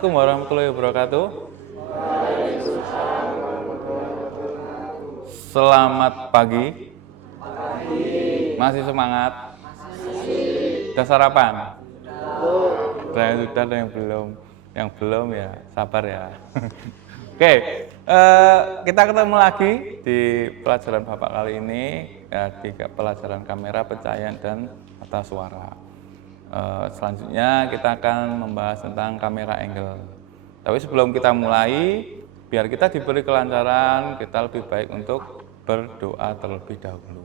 Assalamualaikum warahmatullahi wabarakatuh. Selamat pagi. Masih semangat? Sudah sarapan? Sudah, ada yang belum. Yang belum ya sabar ya. Oke, kita ketemu lagi di pelajaran Bapak kali ini di pelajaran kamera, pencahayaan, dan tata suara. Selanjutnya kita akan membahas tentang kamera angle. Tapi sebelum kita mulai, biar kita diberi kelancaran, kita lebih baik untuk berdoa terlebih dahulu.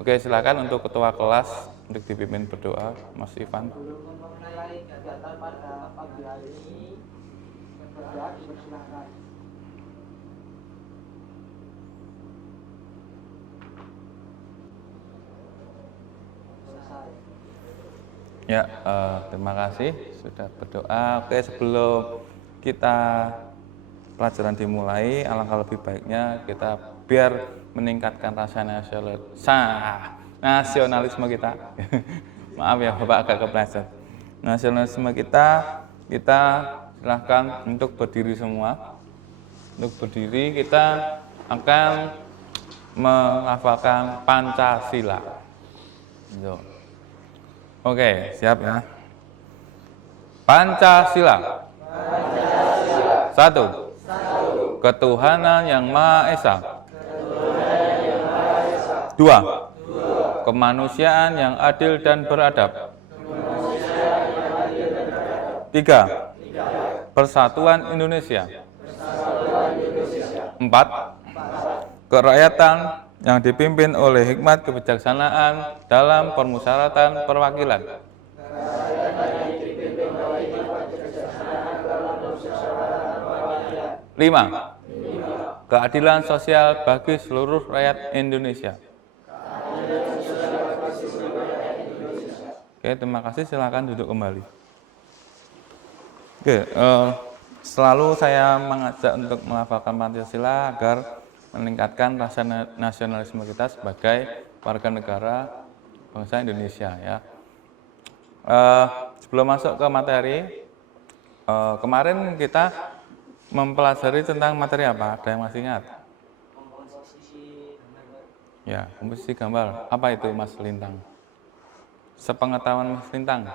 Oke, silakan untuk ketua kelas untuk dipimpin berdoa, Mas Ivan. Sebelum memulai kegiatan pada pagi hari ini, berdoa dipersilakan. Selesai. Ya, terima kasih sudah berdoa. Oke, sebelum kita pelajaran dimulai, alangkah lebih baiknya kita biar meningkatkan rasa nasionalisme kita. Maaf ya Bapak, agak kepleset. Nasionalisme kita silahkan untuk berdiri semua. Untuk berdiri kita akan melafalkan Pancasila. Oke, siap ya. Pancasila. Satu. Ketuhanan yang Maha Esa. Dua. Kemanusiaan yang adil dan beradab. Tiga. Persatuan Indonesia. Empat. Kerakyatan yang dipimpin oleh hikmat kebijaksanaan dalam permusyawaratan perwakilan. Lima. Keadilan sosial bagi seluruh rakyat Indonesia. Oke, terima kasih. Silakan duduk kembali. Oke, selalu saya mengajak untuk melafalkan Pancasila agar meningkatkan rasa nasionalisme kita sebagai warga negara bangsa Indonesia ya. Sebelum masuk ke materi, kemarin kita mempelajari tentang materi apa? Ada yang masih ingat? Ya, komposisi gambar. Apa itu Mas Lintang? Sepengetahuan Mas Lintang?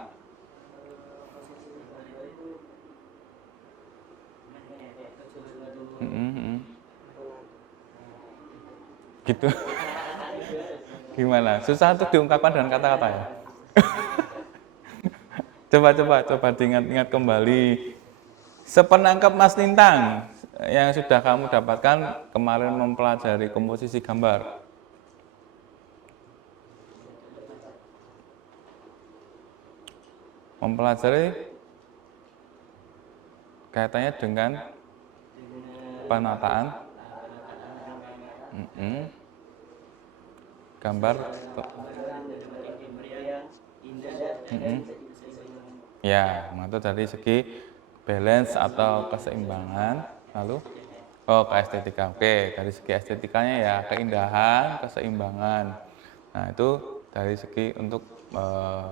Gitu. Gimana? Susah untuk diungkapkan dengan kata-kata ya? Coba diingat-ingat kembali. Sepenangkap Mas Lintang yang sudah kamu dapatkan kemarin mempelajari komposisi gambar. Mempelajari kaitannya dengan penataan gambar. Ya, itu dari segi balance atau keseimbangan, lalu ke estetika. Oke, dari segi estetikanya ya keindahan, keseimbangan. Nah, itu dari segi untuk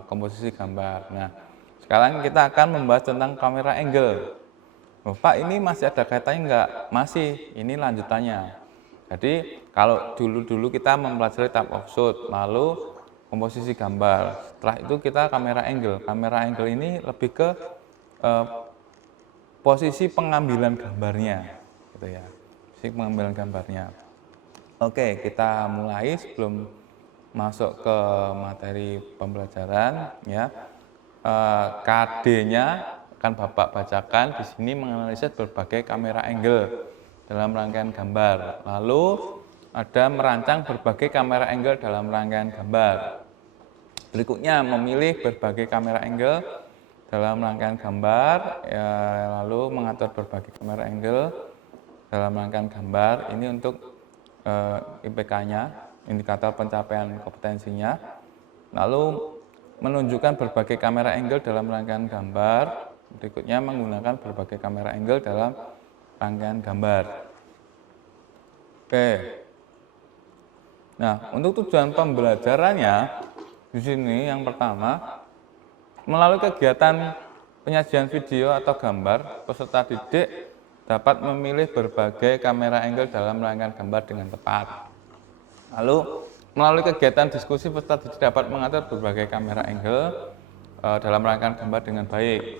komposisi gambar. Nah, sekarang kita akan membahas tentang kamera angle. Pak, ini masih ada kaitannya enggak? Masih, ini lanjutannya. Jadi, kalau dulu kita mempelajari type of shoot, lalu komposisi gambar. Setelah itu kita kamera angle. Kamera angle ini lebih ke posisi pengambilan gambarnya, gitu ya. Posisi pengambilan gambarnya. Oke, kita mulai sebelum masuk ke materi pembelajaran, ya. KD-nya akan Bapak bacakan di sini menganalisis berbagai kamera angle dalam rangkaian gambar. Lalu ada merancang berbagai kamera angle dalam rangkaian gambar. Berikutnya memilih berbagai kamera angle dalam rangkaian gambar, ya, lalu mengatur berbagai kamera angle dalam rangkaian gambar. Ini untuk IPK-nya, indikator pencapaian kompetensinya. Lalu menunjukkan berbagai kamera angle dalam rangkaian gambar. Berikutnya menggunakan berbagai kamera angle dalam rangkaian gambar. Oke. Nah, untuk tujuan pembelajarannya di sini yang pertama, melalui kegiatan penyajian video atau gambar, peserta didik dapat memilih berbagai kamera angle dalam rangkaian gambar dengan tepat. Lalu, melalui kegiatan diskusi, peserta didik dapat mengatur berbagai kamera angle dalam rangkaian gambar dengan baik.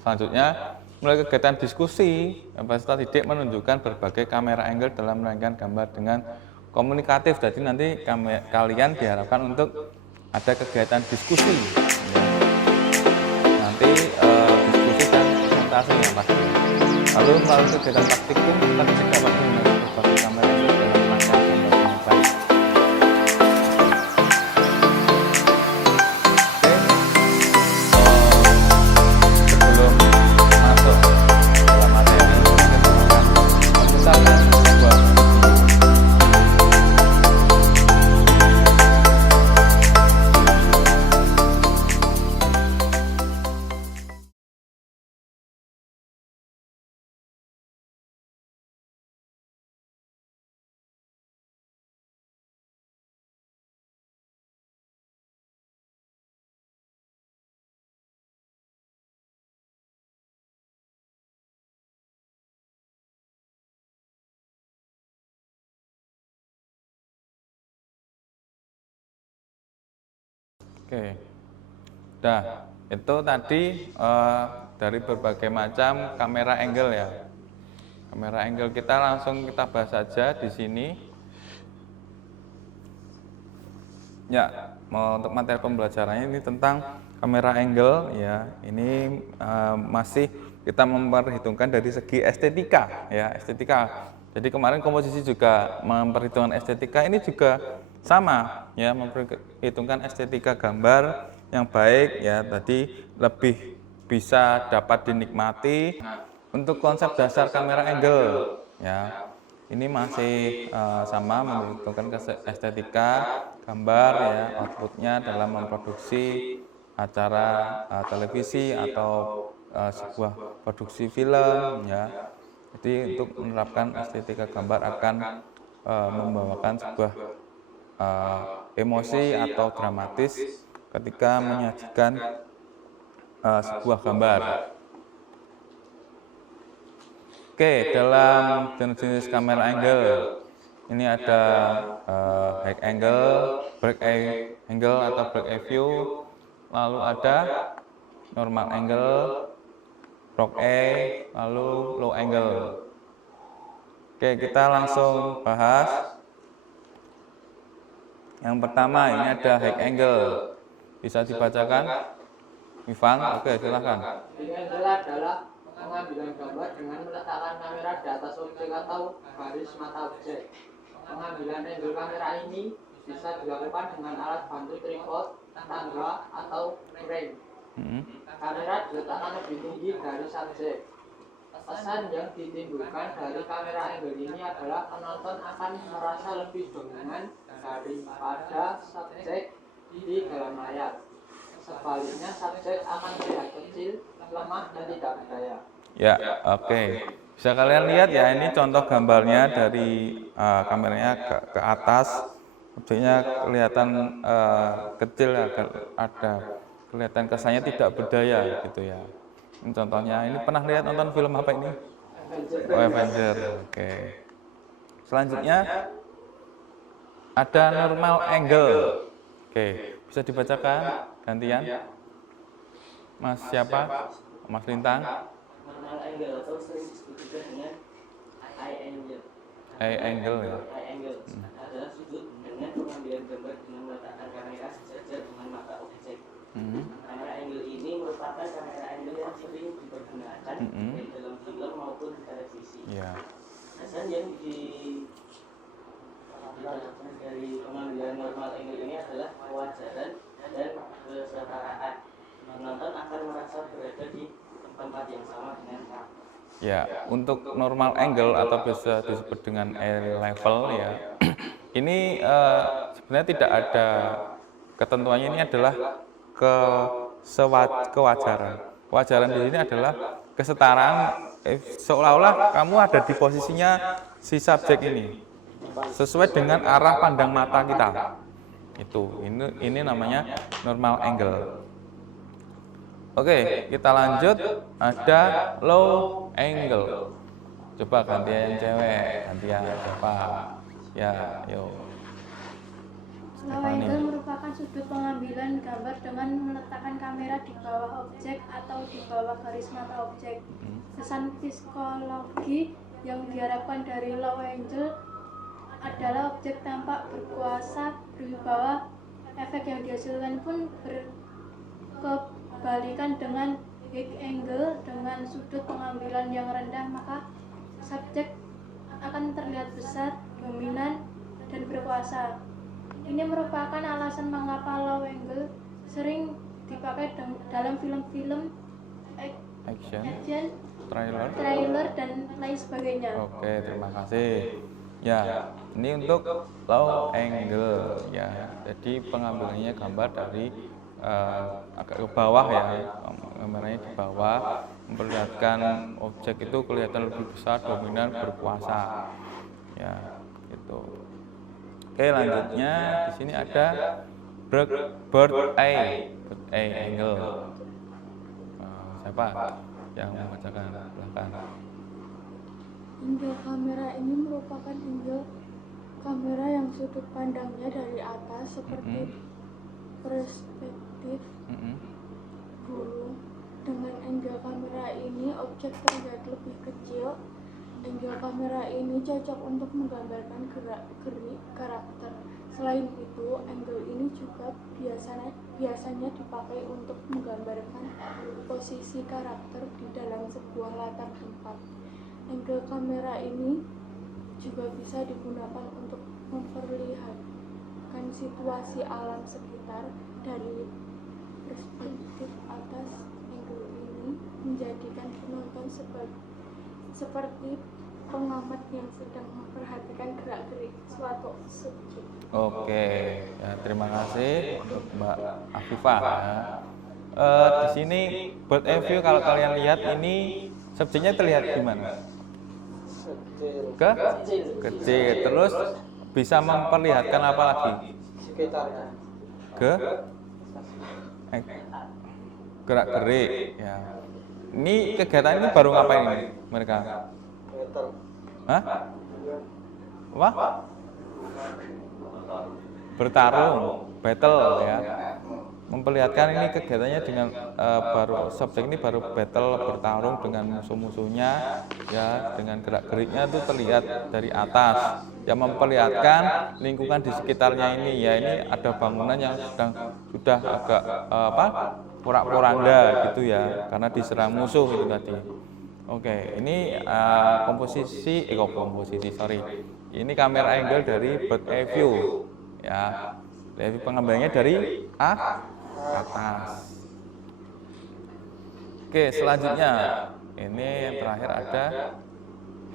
Selanjutnya, melalui kegiatan diskusi, peserta didik menunjukkan berbagai kamera angle dalam rangkaian gambar dengan komunikatif. Jadi nanti kalian diharapkan untuk ada kegiatan diskusi. Nanti diskusi dan presentasi yang pasti. Lalu melalui kegiatan praktikum, peserta didik dapat menggunakan berbagai kamera angle dalam rangkaian gambar dengan baik. Sebelum masuk dalam materi, kita akan sebuah Oke, nah itu tadi dari berbagai macam kamera angle ya. Kamera angle kita langsung kita bahas saja di sini. Ya, untuk materi pembelajarannya ini tentang kamera angle ya. Ini masih kita memperhitungkan dari segi estetika ya, estetika. Jadi kemarin komposisi juga memperhitungkan estetika, ini juga sama ya, memperhitungkan estetika gambar yang baik ya, tadi lebih bisa dapat dinikmati. Untuk konsep dasar kamera angle ya, ini masih sama, memperhitungkan estetika gambar ya, outputnya dalam memproduksi acara televisi atau sebuah produksi film ya. Jadi untuk menerapkan estetika gambar akan membawakan sebuah emosi atau dramatis ketika menyajikan sebuah gambar. Oke, dalam jenis kamera angle ini ada high angle, break angle atau break eye view, lalu ada normal angle, broad eye, lalu low angle. Oke, kita langsung bahas. Yang pertama ini ada high angle, bisa dibacakan, Ivan? Oke, silakan. High angle adalah pengambilan gambar dengan meletakkan kamera di atas objek atau garis mata objek. Pengambilan angle kamera ini bisa dilakukan dengan alat bantu tripod, tangga, atau frame. Kamera diletakkan lebih tinggi dari subjek. Pesan yang ditimbulkan dari kamera angle ini adalah penonton akan merasa lebih dominan daripada subjek di dalam layar. Sebaliknya, subjek akan terlihat kecil, lemah, dan tidak berdaya. Ya, oke. Bisa kalian lihat ya, ini contoh gambarnya dari kameranya ke atas. Objeknya kelihatan kecil, ada kelihatan kesannya tidak berdaya gitu ya. Ini contohnya. Ini pernah lihat nonton film apa ini? Oh, Avenger. Oke. Selanjutnya ada normal angle. Oke, bisa dibacakan gantian. Mas siapa? Mas Lintang. Normal angle atau sering disebut juga dengan eye angle. Eye angle ya. Eye angle adalah sudut dengan pengambilan gambar dengan meletakkan kamera sejajar dengan mata objek. Kamera angle ini merupakan kamera angle yang sering dipergunakan baik dalam film maupun televisi. Ya. Pesan yang didapatkan dari pengambilan normal angle ini adalah kewajaran dan kesetaraan. Penonton akan merasa berada di tempat yang sama dengan kamu. Ya, untuk normal angle atau bisa disebut dengan eye level ya. Ini sebenarnya tidak ada ketentuannya, ini adalah kewajaran. Kewajaran di sini adalah kesetaraan, seolah-olah kamu ada di posisinya si subjek ini, sesuai dengan arah pandang mata kita. Ini namanya normal angle. Oke, kita lanjut. Ada low angle. Coba gantian yang cewek, gantian siapa? Ya, yuk. Low angle merupakan sudut pengambilan gambar dengan meletakkan kamera di bawah objek atau di bawah garis mata objek. Pesan psikologi yang diharapkan dari low angle adalah objek tampak berkuasa di bawah. Efek yang dihasilkan pun berkebalikan dengan high angle. Dengan sudut pengambilan yang rendah, maka subjek akan terlihat besar, dominan, dan berkuasa. Ini merupakan alasan mengapa low angle sering dipakai dalam film-film Action, action, trailer. dan lain sebagainya. Oke, terima kasih. Ya, ini untuk low angle ya. Jadi pengambilannya gambar dari agak ke bawah ya, kameranya di bawah, memperlihatkan objek itu kelihatan lebih besar, dominan, berkuasa. Ya, gitu. Oke, lanjutnya di sini ada bird eye angle. Siapa yang membacakan? Silakan. Angle kamera ini merupakan angle kamera yang sudut pandangnya dari atas seperti perspektif burung. Dengan angle kamera ini objek terlihat lebih kecil. Angle kamera ini cocok untuk menggambarkan gerak-gerik karakter. Selain itu, angle ini juga biasanya dipakai untuk menggambarkan posisi karakter di dalam sebuah latar tempat. Angle kamera ini juga bisa digunakan untuk memperlihatkan situasi alam sekitar dari perspektif atas. Angle ini menjadikan penonton seperti pengamat yang sedang memperhatikan gerak-gerik suatu subjek. Oke, ya, terima kasih untuk Mbak Afifah. Di sini bird eye view kalau kalian lihat ini subjeknya terlihat gimana? Kecil. Terus bisa memperlihatkan apa lagi? Sekitarnya. Gerak-gerik. Ya. Ini kegiatan ini baru ngapain ini mereka? Hah? Apa? Bertarung, battle ya. Memperlihatkan ini kegiatannya dengan baru subjek ini baru battle, bertarung dengan musuh-musuhnya ya, dengan gerak-geriknya itu terlihat dari atas. Yang memperlihatkan lingkungan di sekitarnya ini ya, ini ada bangunan yang sudah agak porak-poranda gitu ya, karena diserang musuh itu tadi. Oke, ini komposisi. Ini kamera angle dari bird eye view ya. Jadi pengambilannya dari atas. Oke, selanjutnya ini yang terakhir ada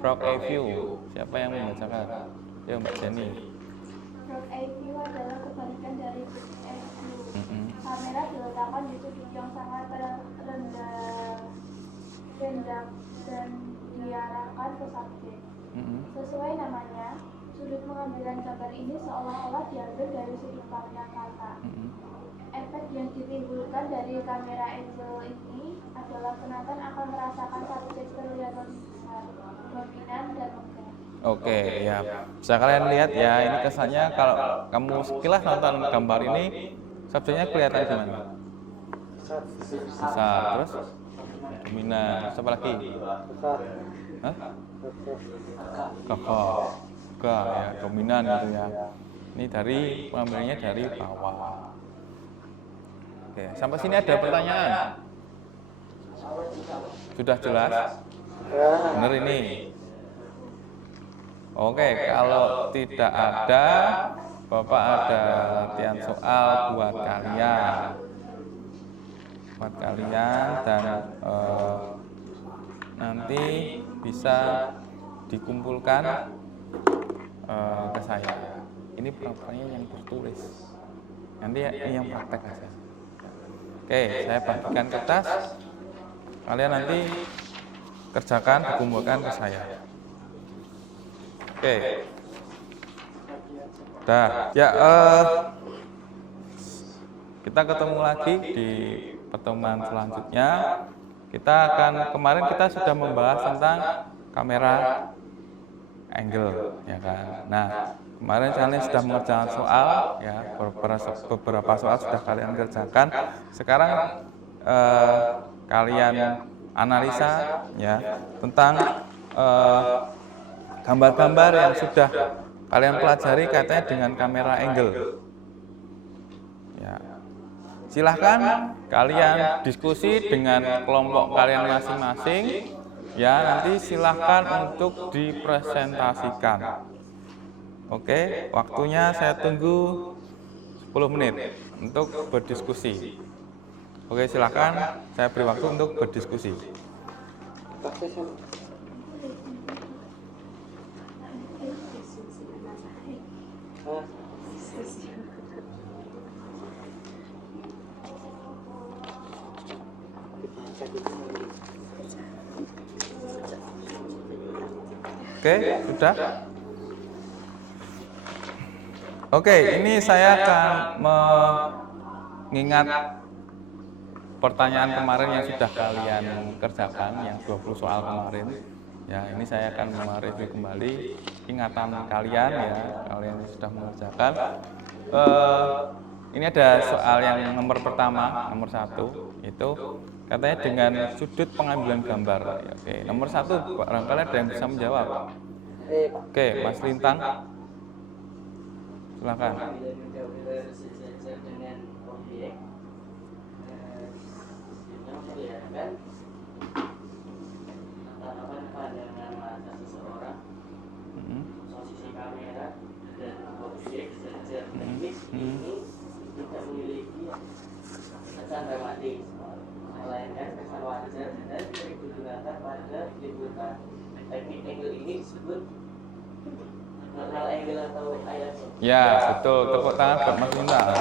frog eye view. Siapa yang membacakan? Ya, Mbak Jenny. Frog eye view adalah kebalikan dari bird eye view. Kamera diletakkan di sudut yang sangat rendah dan diarahkan ke subjek. Sesuai namanya, sudut pengambilan gambar ini seolah-olah diambil dari sudut pandang mata. Efek yang ditimbulkan dari kamera angle ini adalah penonton akan merasakan subjek terlihat lebih besar, dominan, dan megah. Oke, ya. Bisa kalian lihat ya, ini kesannya kalau kamu sekilas nonton gambar ini, subjeknya kelihatan gimana? Besar, terus dominan, apa lagi? Hah? Kokoh, ya, dominan gitu ya. Ini dari pengambilannya dari bawah. Oke, sampai sini ada pertanyaan? Sudah jelas? Benar ini? Oke, kalau tidak ada, Bapak ada latihan soal buat kalian dan nanti bisa dikumpulkan ke saya. Ini prakteknya yang tertulis. Nanti ini yang praktek aja. Oke, saya bagikan kertas. Kalian nanti kerjakan, dikumpulkan ke saya. Oke. Dah, ya kita ketemu lagi di pertemuan selanjutnya kemarin kita sudah membahas tentang kamera angle, ya kan. Nah, kemarin kalian sudah mengerjakan soal, ya, beberapa soal sudah kalian kerjakan. Sekarang kalian analisa, ya, tentang gambar-gambar yang sudah kalian pelajari kaitannya dengan kamera angle. Ya. Silahkan kalian diskusi dengan kelompok kalian masing-masing. Ya, nanti silahkan untuk dipresentasikan. Oke, waktunya saya tunggu 10 menit untuk berdiskusi. Oke, silahkan saya beri waktu untuk berdiskusi. Oke, sudah? Oke, ini saya akan mengingat pertanyaan kemarin yang sudah kalian kerjakan, yang 20 soal kemarin. Ya, ini saya akan mereview kembali ingatan kalian, ya, kalian sudah mengerjakan. Ini ada soal yang nomor pertama, nomor 1, itu katanya dengan sudut pengambilan gambar. Ya, oke, nomor 1 barangkali ada yang bisa menjawab. Oke, Mas Lintang, silakan. Pengambilan gambar sejajar dengan objek memperlihatkan tatapan pandangan mata seseorang, posisi kamera dan objek sejajar teknis ini tidak memiliki kesan dramatis, melainkan kesan wajar dan sering digunakan pada liputan. Teknik angle ini disebut normal angle atau ISO. Ya, betul. Tepuk tangan buat Mas Lintang.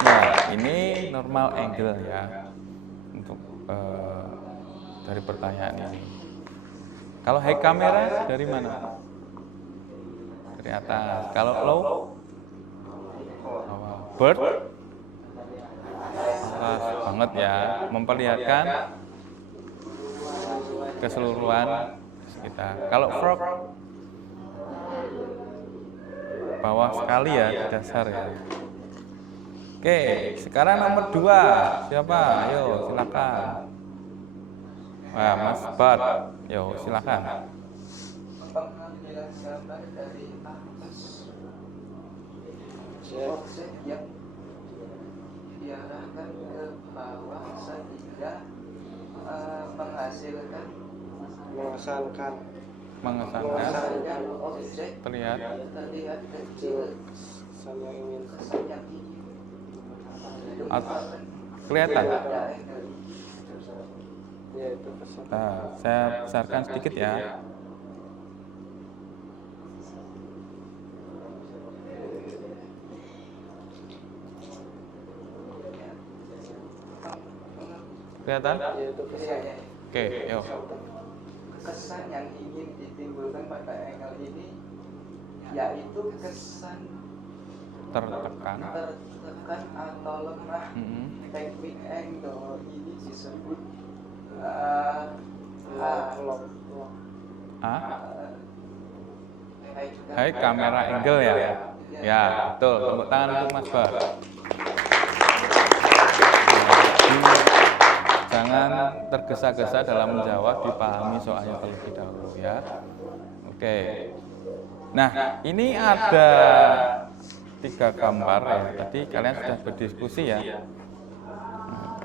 Nah, ini normal angle, ya, untuk dari pertanyaan ini. Kalau high kamera dari mana? Dari atas. Kalau low? Bird? Atas banget, ya, memperlihatkan keseluruhan sekitar. Kalau frog? Bawah sekali, ya, di dasar, ya. Oke, sekarang nomor 2. Siapa? Ayo, silakan. Wah, Mas Bart. Yo, silakan. Pengambilan gambar dari atas objek yang diarahkan ke bawah sehingga mengesankan objek Terlihat kecil, kesan yang ingin kelihatan. Nah, saya besarkan sedikit, ya. Kelihatan? Oke, yuk. Kesan yang ingin ditimbulkan pada angle ini yaitu kesan Tertekan. atau lemah. Teknik angle ini disebut high camera angle, ya. Ya, betul. Tepuk tangan untuk Mas Bar. Jangan tergesa-gesa dalam menjawab, dipahami soalnya terlebih dahulu, ya. Oke. Nah, ini ada 3 gambar, ya. Tadi kalian sudah berdiskusi, ya.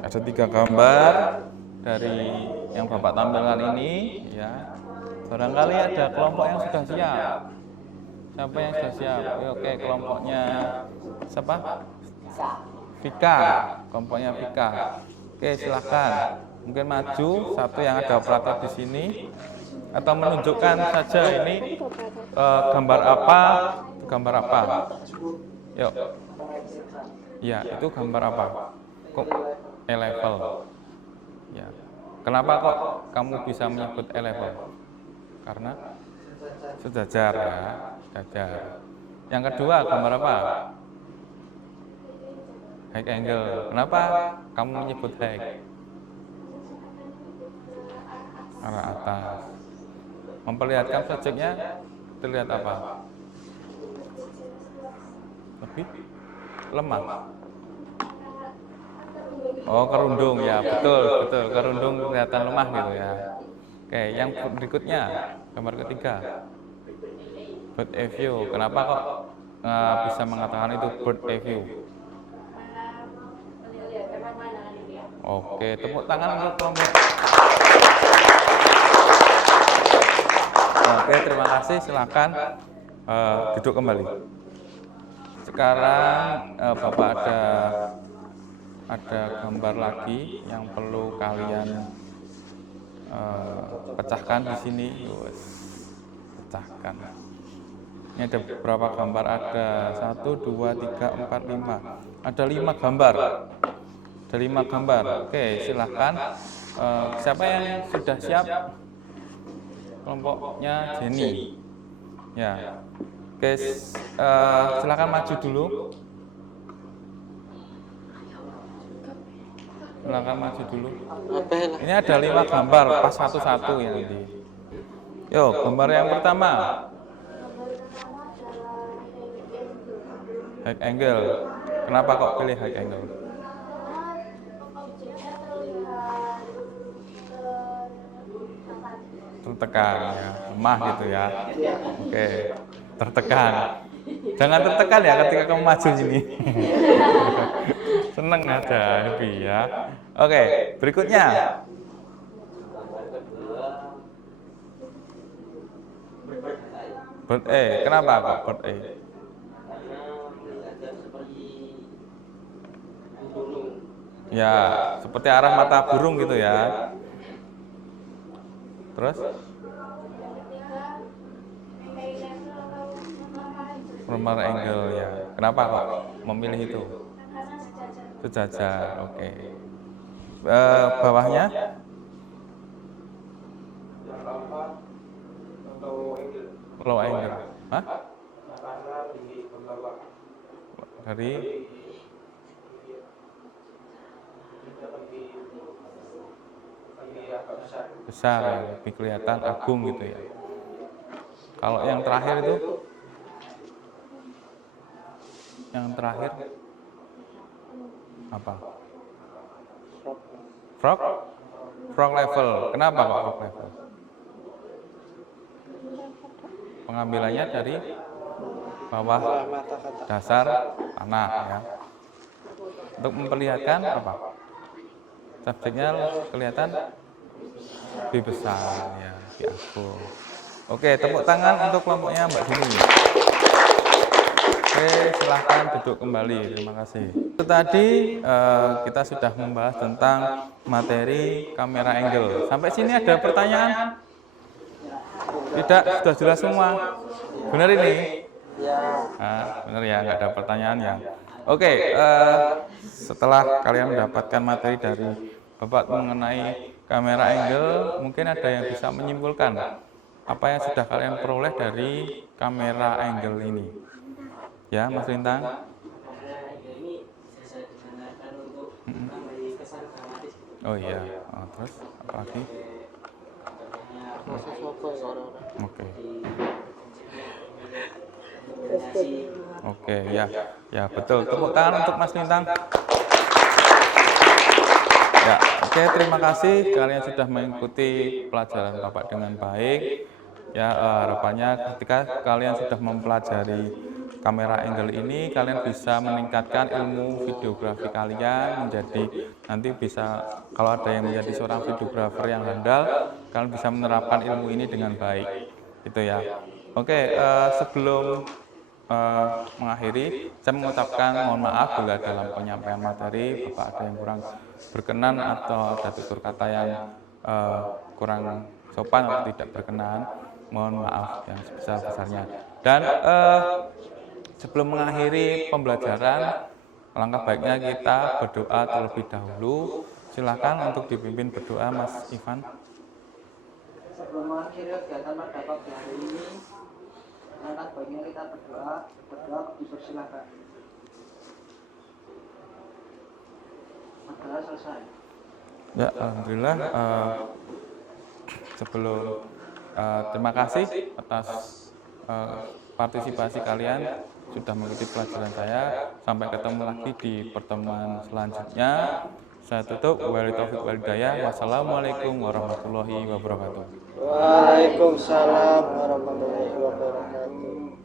Ada 3 gambar dari yang Bapak tampilkan ini, ya. Barangkali ada kelompok yang sudah siap. Siapa yang sudah siap? Oke, kelompoknya siapa? Vika. Kelompoknya Vika. Oke, silakan. Mungkin maju satu yang ada operator di sini atau menunjukkan saja ini gambar apa? Gambar apa? Yuk. Ya, itu gambar apa? Kok E-level? Ya. Kenapa kok kamu bisa menyebut E-level? Karena sejajar, ya, sejajar. Yang kedua, gambar apa? High angle. Kenapa kamu menyebut high? Arah atas. Memperlihatkan subjeknya terlihat apa? Lebih lemah. Oh, kerundung ya, betul, kerundung kelihatan lemah gitu ya. Oke, yang berikutnya, gambar ketiga. Bird eye view. Kenapa kok bisa mengatakan itu bird eye view? Oke, tepuk tangan untuk kelompok. Oke, terima kasih. Silakan duduk kembali. Sekarang Bapak ada gambar lagi yang perlu kalian pecahkan di sini. Pecahkan. Ini ada beberapa gambar, ada 1, 2, 3, 4, 5. Ada 5 gambar. Ada 5 gambar. Oke, silahkan. Siapa yang sudah siap? Kelompoknya Jenny. Ya. Oke, silahkan maju dulu. Silahkan maju dulu. Ini ada 5 gambar, pas satu-satu ya nanti. Yo, gambar yang pertama. High angle. Kenapa kok pilih high angle? Tertekan ya, lemah gitu ya. Oke, tertekan. Jangan tertekan ya ketika kamu maju sini. Seneng aja, happy ya. Oke, berikutnya. Bird eye. Kenapa kok bird eye? Ya, seperti arah mata burung gitu ya. Terus? Normal angle ya. Kenapa kok memilih itu? Sejajar, oke. Bawahnya? Low angle. Hah? Dari besar ya, lebih kelihatan agung gitu ya. Kalau yang terakhir itu, yang terakhir apa? Frog level. Kenapa kok frog level? Pengambilannya dari bawah dasar tanah ya. Untuk memperlihatkan apa? Subjeknya kelihatan lebih besar ya, lebih agung. Oke, tepuk tangan untuk kelompoknya Mbak Dini. Oke, silahkan duduk kembali. Terima kasih. Itu tadi kita sudah membahas tentang materi kamera angle. Sampai sini ada pertanyaan? Tidak, sudah jelas semua. Benar ini? Benar ya, nggak ada pertanyaan ya. Oke, setelah kalian mendapatkan materi dari Bapak mengenai kamera angle, mungkin ada yang bisa menyimpulkan apa yang sudah kalian peroleh dari kamera angle ini. Ya, Mas Lintang. Kamera angle ini bisa digunakan untuk menambah kesan dramatis. Oh iya, terus apa lagi? Oke. Oke, ya betul. Tepuk tangan untuk Mas Lintang. Ya, oke, terima kasih kalian sudah mengikuti pelajaran Bapak dengan baik. Ya, harapannya ketika kalian sudah mempelajari kamera angle ini, kalian bisa meningkatkan ilmu videografi kalian menjadi nanti bisa, kalau ada yang menjadi seorang videografer yang handal, kalian bisa menerapkan ilmu ini dengan baik. Itu ya. Oke, sebelum mengakhiri, saya mengucapkan mohon maaf bila dalam penyampaian materi Bapak ada yang kurang berkenan atau ada tutur kata yang kurang sopan atau tidak berkenan. Mohon maaf yang sebesar-besarnya. Dan sebelum mengakhiri pembelajaran, alangkah baiknya kita berdoa terlebih dahulu. Silakan untuk dipimpin berdoa Mas Ivan. Sebelum mengakhiri kegiatan pada pagi hari ini, alangkah baiknya kita berdoa dipersilakan. adalah selesai. Ya, alhamdulillah. Sebelum terima kasih atas partisipasi kalian sudah mengikuti pelajaran saya. Sampai ketemu lagi di pertemuan selanjutnya. Saya tutup. Wabillahi taufiq wal hidayah. Wassalamualaikum warahmatullahi wabarakatuh. Waalaikumsalam warahmatullahi wabarakatuh.